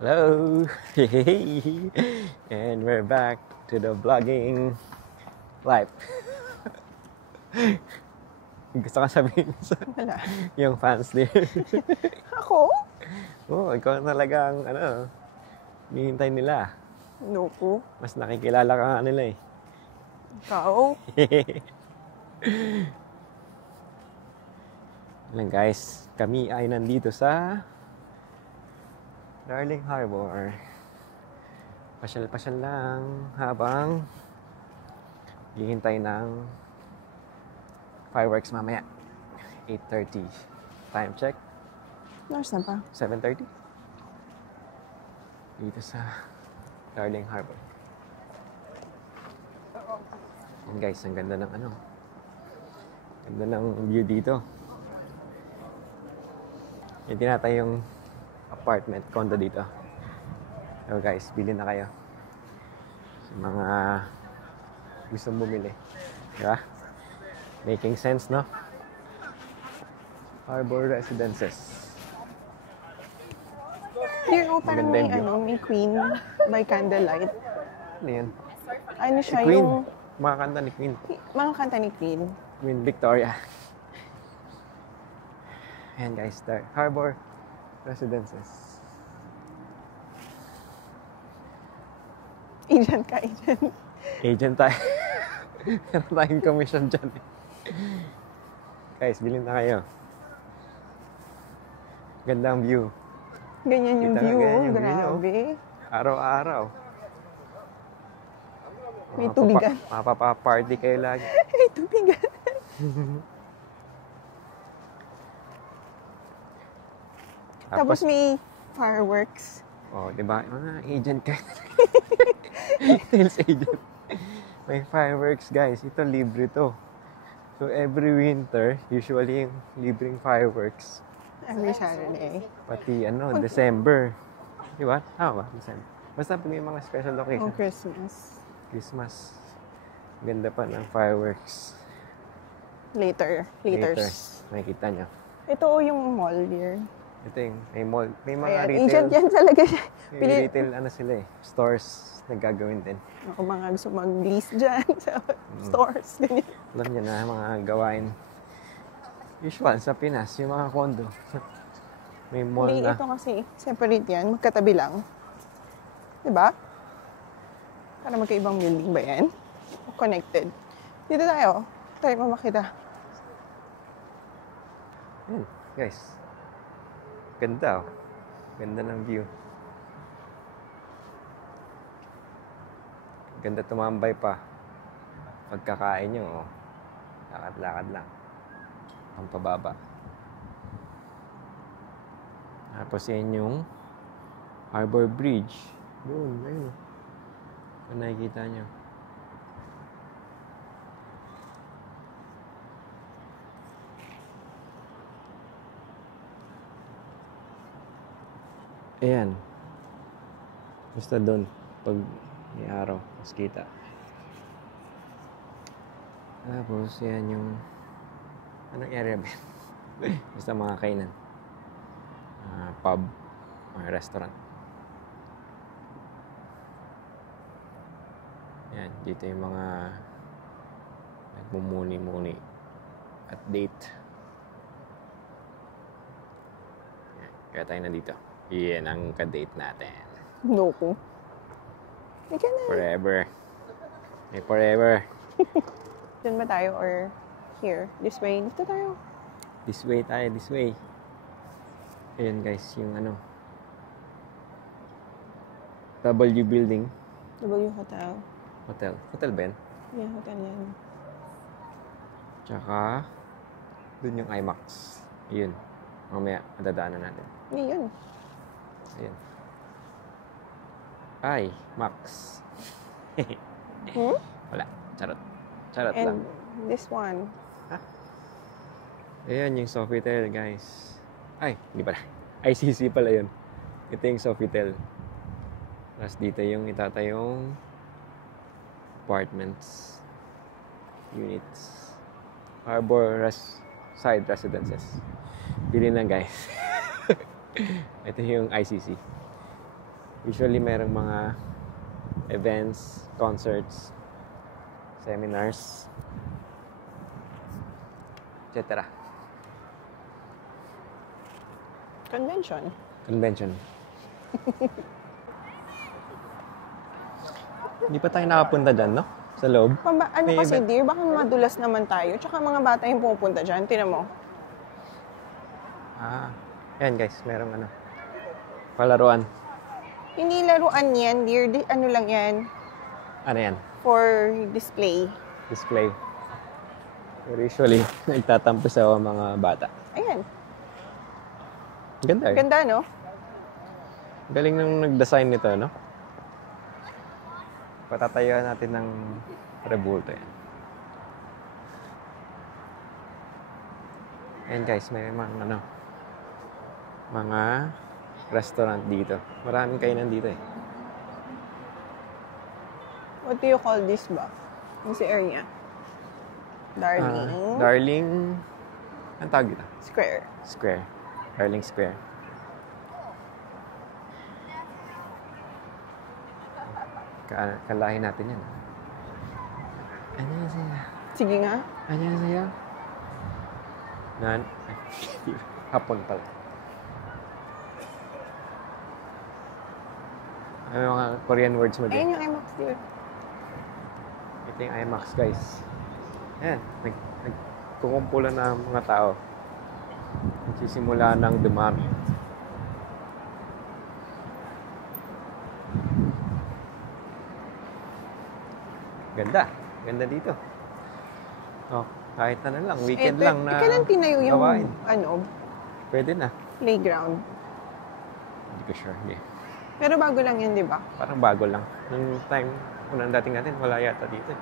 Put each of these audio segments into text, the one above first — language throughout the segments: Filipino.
Hello! And we're back to the vlogging life. Gusto ka sabihin sa Wala. yung fans din? Ako? Oo, ikaw talagang hinihintay nila. Loko. Mas nakikilala ka nga nila eh. Ikaw? Lang guys, kami ay nandito sa Darling Harbor. Pasyal-pasyal lang habang hihintay ng fireworks mamaya. 8:30. Time check. Nurse na pa. 7:30. Dito sa Darling Harbor. Yan guys, ang ganda ng ganda ng view dito. Yung tinatay yung apartment, condo dito. So guys, bilhin na kayo. Sa mga gustong bumili. Diba? Making sense, no? Harbor Residences. Here, parang Maganda may, yung view. may queen by candlelight. Ano yan? Ano Si siya, Queen. yung Mga kanta ni Queen. mga kanta ni Queen. Queen Victoria. Ayan guys, Harbor Residences. Agent ka, agent. Agent tayo. Meron tayong commission dyan eh. Guys, bilhin na kayo. Gandang view. Ganyan yung Kita nga, view, ganyan yung view niyo. grabe. Araw-araw. May tubigan. Mapapa-party kayo lagi. May tubigan. Tapos may fireworks. Oh, di ba? Mga agent ka. Sales agent. May fireworks, guys. Ito, libre to. So, every winter, usually yung libreng fireworks. Every Saturday. Pati, December. Di ba? Tama ba? December. Basta pag may mga special O occasion. Christmas. Christmas. Ganda pa ng fireworks. Later. Later. Laters. Makikita nyo. Ito yung mall here. Ito yung, may mall. May mga Ayan, retail. agent yan talaga siya. May retail, sila eh. Stores na gagawin din. Ako mga gusto mag-lease dyan sa stores. Ganyan. Alam niyo na, mga gawain. Usual sa Pinas, yung mga condo. May mall Hindi, na. ito kasi separate yan. Magkatabi lang. Diba? Para magkaibang building ba yan? O connected. Dito tayo. Tayo mo makita. Yun, guys. Ganda oh. Ganda ng view. Ganda tumambay pa. Pagkakain nyo, oh. Lakad-lakad lang. Ang pababa. Tapos yan yung Harbor Bridge. Doon, ayun. Kung nakikita nyo. Ayan. Basta doon. Pag may araw, mas kita. Tapos, yan yung anong area ba? Basta mga kainan. Pub. Mga restaurant. Yan. Dito yung mga nagmumuni-muni at date. Yan. Kaya tayo nandito. Yan ang ka-date natin. Loko. Hindi ka na. Forever. May forever. Diyan ba tayo or here? This way? Dito tayo. This way tayo, this way. Ayan guys, yung W building. W Hotel. Hotel. Hotel ba yan? Yeah, hotel yan. Tsaka, dun yung IMAX. Yun. Mamaya, madadaanan natin. Hindi yun. Ayan. Ay, Max. Wala. Charot. Charot lang. And this one. Ayan yung Sofitel, guys. Ay, hindi pala. ICC pala yun. Ito yung Sofitel. Tapos dito yung itatayong apartments, units, Harbor Side Residences. Bili na guys. Ito yung ICC. Usually, merong mga events, concerts, seminars, etc. Convention. Convention. Hindi pa tayo nakapunta dyan, no? Sa loob. Ano May kasi, event. dear, baka madulas naman tayo. Tsaka mga bata yung pumupunta dyan. Tinan mo. Yan guys, merong ano. Palaruan. Hindi laruan yan, dear. Ano lang yan? Ano yan? For display. Display. Pero usually, nagtatampo sa mga bata. Ayan. Ganda eh. Ganda, no? Galing nung nag-design nito, no? Patatayuan natin ng rebulto yan. Ayan guys, may mga restaurant dito. Maraming kainan dito eh. What do you call this ba? Yung si area? Darling. Darling... Anong tawag dito? Square. Square. Darling Square. Kalahin natin yan. Annyeonghaseyo. Sige nga. Annyeonghaseyo. Hapon pala. Ano yung mga Korean words mo din? Ayun yung IMAX, dear. Ito yung IMAX, guys. Ayan. Nagkukumpulan na ang mga tao. Nagsisimula ng dumami. Ganda. Ganda dito. Oh, kahit na lang. Weekend lang na Kailan tinayo yung, gawain. Pwede na. playground? Hindi ko sure. Hindi. Pero bago lang yan, di ba? Parang bago lang. Nung time, unang dating natin, wala yata dito.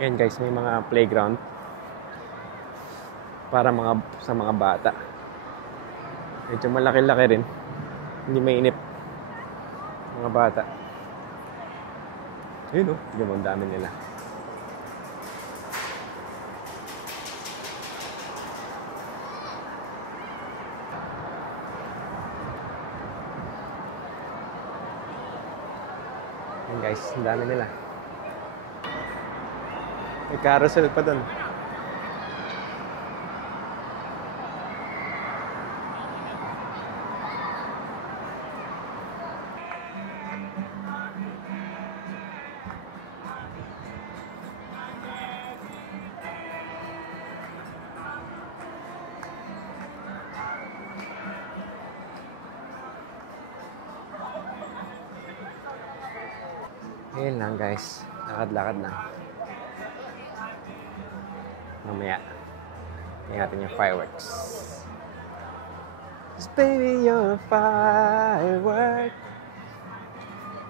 Ayan guys, may mga playground para sa mga bata. Medyo malaki-laki rin. Hindi mainip. Mga bata. Ayun oh, tignan mo, ang dami nila. Ayan guys, ang dami nila. May carousel pa doon. Ayun lang guys, lakad-lakad lang. Mamaya, tingnan yung fireworks. Just baby, you're a firework.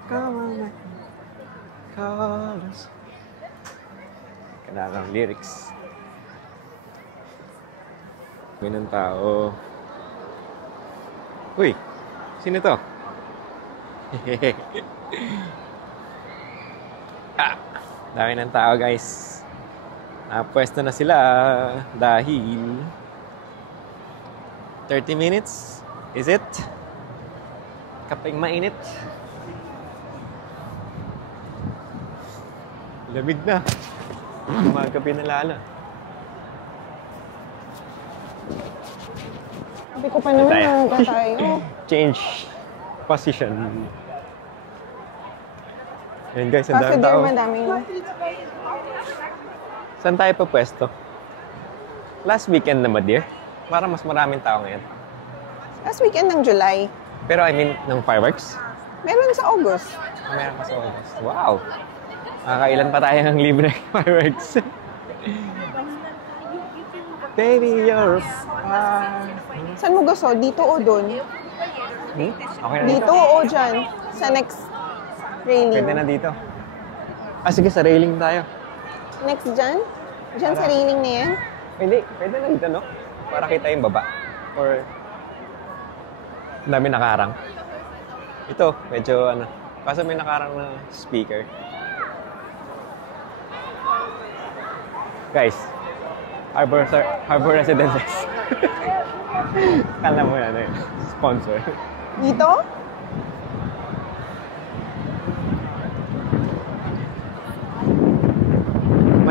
Come on, my colors. Kailangan lyrics. Ganun tao. Uy, sino to? Dami ng tao guys. Pwesto na sila dahil 30 minutes. Is it? Kapag mainit. Lamig na. Umagabi na lalo. Sabi ko pa naman na tayo. Change position. Ayan guys, ang Kaso daming dear, tao. madaming... Saan tayo pa pwesto? Last weekend na ba, dear? Para mas maraming tao ngayon. Last weekend ng July. Pero I mean, ng fireworks? Meron sa August. Meron pa sa August. Wow! Nakakailan pa tayo ng libre fireworks. Baby, you're fine. Saan mo gusto? Dito o doon? Okay na Dito o dyan? Sa next railing? Pwede na dito. Sige, sa railing tayo. Next dyan? Dyan sa railing na yan? Pwede na dito, no? Para kita yung baba. Or, ang dami nakaharang. Ito, medyo kaso may nakaharang na speaker. Guys, Harbor Residences. Kala mo yan, sponsor. Dito?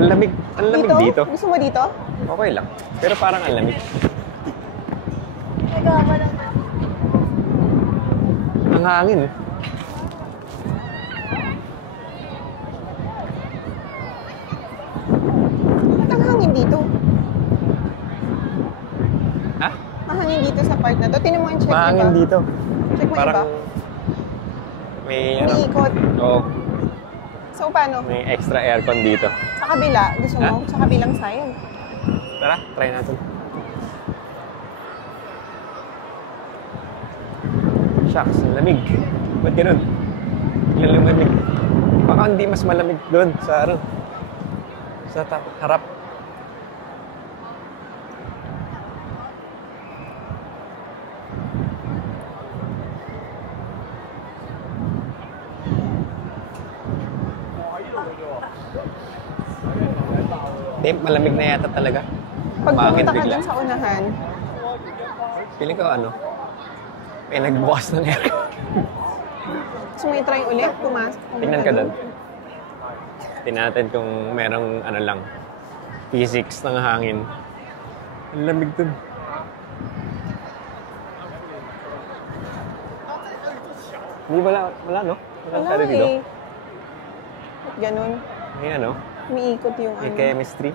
Ang lamig dito. Gusto mo dito? Okay lang. Pero parang ang lamig. Ang hangin eh. Ba't ang hangin dito? Ha? Mahangin dito sa part na to. Tinan mo ang check Mahangin iba. dito. Check mo iba. Parang may ano. Umiikot. Oo. So, paano? May extra aircon dito. Sa kabila, gusto mo? Sa kabilang side. Tara, try natin. Shucks, ang lamig. Ba't ganun? Ang lamig. Baka hindi mas malamig doon sa ano. Sa harap. Hindi, malamig na yata talaga. Pag Mahangin pumunta ka bigla. dun sa unahan, Feeling ko ano, may nagbukas ng aircon. gusto mo i-try ulit? Pumasok. Tingnan ka doon. Tingnan natin kung merong ano lang, physics ng hangin. Ang lamig dun. Hindi wala no? Wala Wala dito. eh. Ba't ganun? May ano, Umiikot yung may ano. chemistry.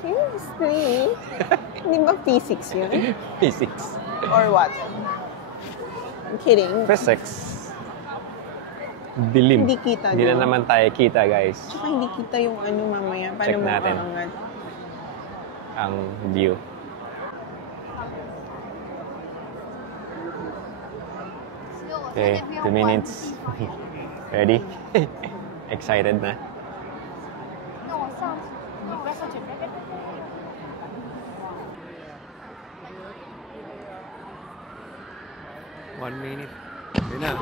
Chemistry? Hindi ba physics yun? Physics. Or what? I'm kidding. Physics. Dilim. Hindi kita, Hindi di na ba? naman tayo kita, guys. Tsaka hindi kita yung ano mamaya. Paano Check mo natin. aangat? Ang view. Okay, 2 minutes. Ready? Excited na? One minute. Yun na.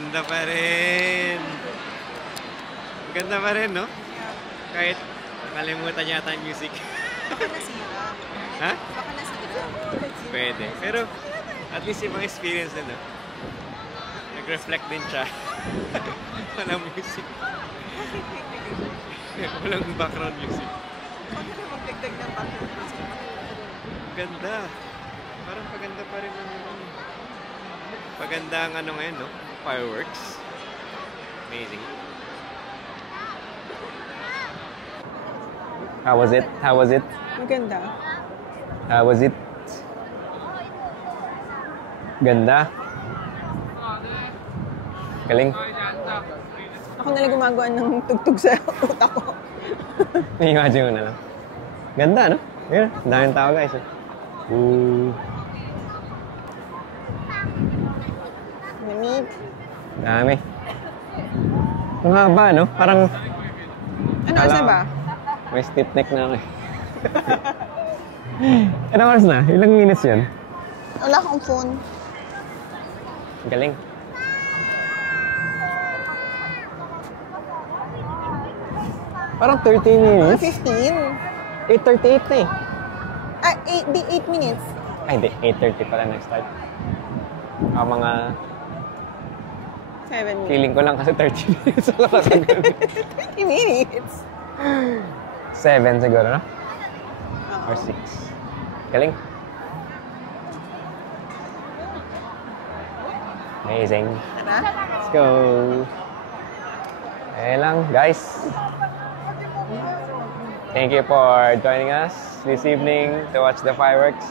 Maganda pa rin. Maganda pa rin, no? Kahit nakalimutan yata yung music. Baka nasira. Ha? Baka nasira. Pwede. Pero at least yung mga experience na, no? Nag-reflect din siya. Walang music. Walang background music. Huwag ka magdagdag ng background music. Ganda. Parang paganda pa rin ang ano. Paganda ang ano ngayon, no? Fireworks. Amazing. How was it? How was it? Maganda. How was it? Ganda. Galing. Ako nalang gumagawa ng tugtog sa utak ko. Imagine mo na lang. Ganda, no? Yun, daming tao guys. Ooh. Lamig. Dami. Ang haba, no? Parang... Ano oras na ba? May stiff neck na ako eh. Ilang oras na? Ilang minutes yun? Wala akong phone. Galing. Parang 13 Mga minutes. 15. 8:38 na eh. Ah, 8 minutes. Ay, hindi. 8:30 pala nag-start. Mga 7 minutes. feeling ko lang kasi 30 minutes ako nakagano. 20 minutes. 7 siguro, no? Oo. Or 6. Galing. Amazing. Tara. Let's go. Ayan lang, guys. Thank you for joining us this evening to watch the fireworks.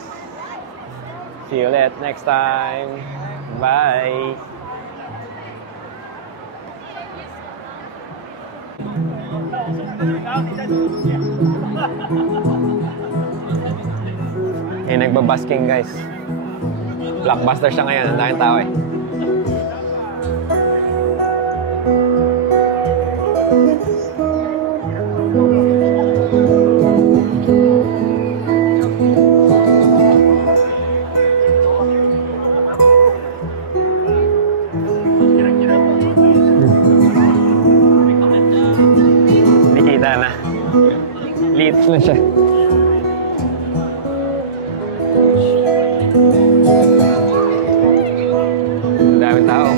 See you next time. Bye. Nagbabasking guys. Blockbuster siya ngayon. Ang daming tao eh. Hindi kita na. Lit na siya. Ang daming tao.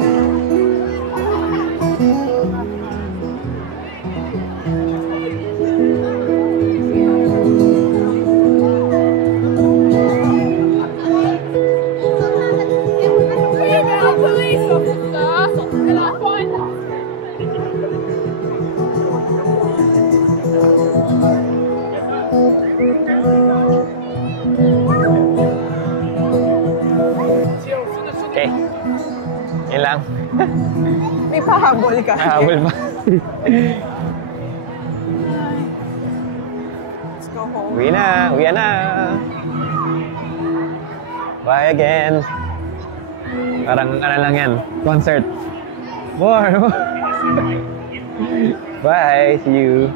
Okay. Yun lang. May pahabol ka. Habol pa. Let's go home. Uwi na. Uwi na. Bye again. Parang ano lang yan. Concert. More. Bye. See you.